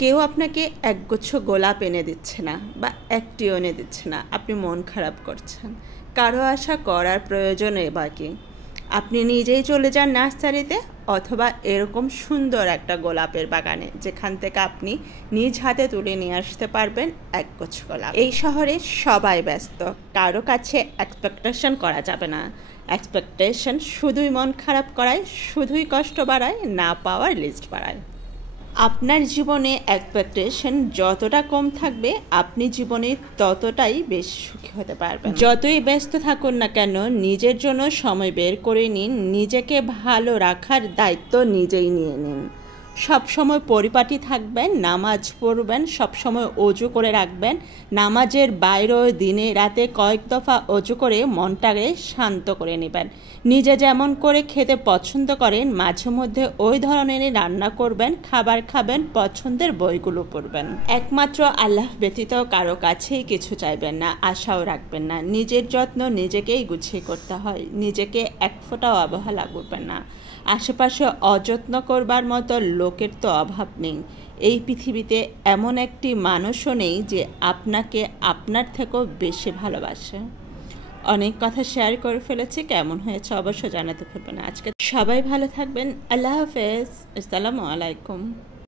কেউ আপনাকে একগুচ্ছ গোলাপ এনে দিচ্ছে না বা একটিও এনে দিচ্ছে না, আপনি মন খারাপ করছেন। কারো আশা করার প্রয়োজনে বাকি আপনি নিজেই চলে যান নার্সারিতে অথবা এরকম সুন্দর একটা গোলাপের বাগানে, যেখান থেকে আপনি নিজ হাতে তুলে নিয়ে আসতে পারবেন একগুচ্ছ গোলাপ। এই শহরে সবাই ব্যস্ত, কারো কাছে এক্সপেকটেশন করা যাবে না। এক্সপেকটেশন শুধুই মন খারাপ করায়, শুধুই কষ্ট বাড়ায়, না পাওয়ার লিস্ট বাড়ায়। আপনার জীবনে এক্সপেকটেশন যতটা কম থাকবে, আপনি জীবনে ততটাই বেশি সুখী হতে পারবেন। যতই ব্যস্ত থাকুন না কেন, নিজের জন্য সময় বের করে নিন। নিজেকে ভালো রাখার দায়িত্ব নিজেই নিয়ে নিন। সবসময় পরিপাটি থাকবেন, নামাজ পড়বেন, সবসময় অজু করে রাখবেন। নামাজের বাইরেও দিনে রাতে কয়েক দফা অজু করে মনটাকে শান্ত করে নেবেন। নিজে যেমন করে খেতে পছন্দ করেন, মাঝে মধ্যে ওই ধরনেরই রান্না করবেন, খাবার খাবেন, পছন্দের বইগুলো পড়বেন। একমাত্র আল্লাহ ব্যতীত কারো কাছেই কিছু চাইবেন না, আশাও রাখবেন না। নিজের যত্ন নিজেকেই গুছিয়ে করতে হয়। নিজেকে এক ফোঁটাও অবহেলা করবেন না। আশেপাশে অযত্ন করবার মতো লোকের তো অভাব নেই। এই পৃথিবীতে এমন একটি মানুষও নেই যে আপনাকে আপনার থেকেও বেশি ভালোবাসে। অনেক কথা শেয়ার করে ফেলেছি, কেমন হয়েছে অবশ্যই জানাতে ভুলবেন না। আজকে সবাই ভালো থাকবেন। আল্লাহ হাফেজ। আসসালামু আলাইকুম।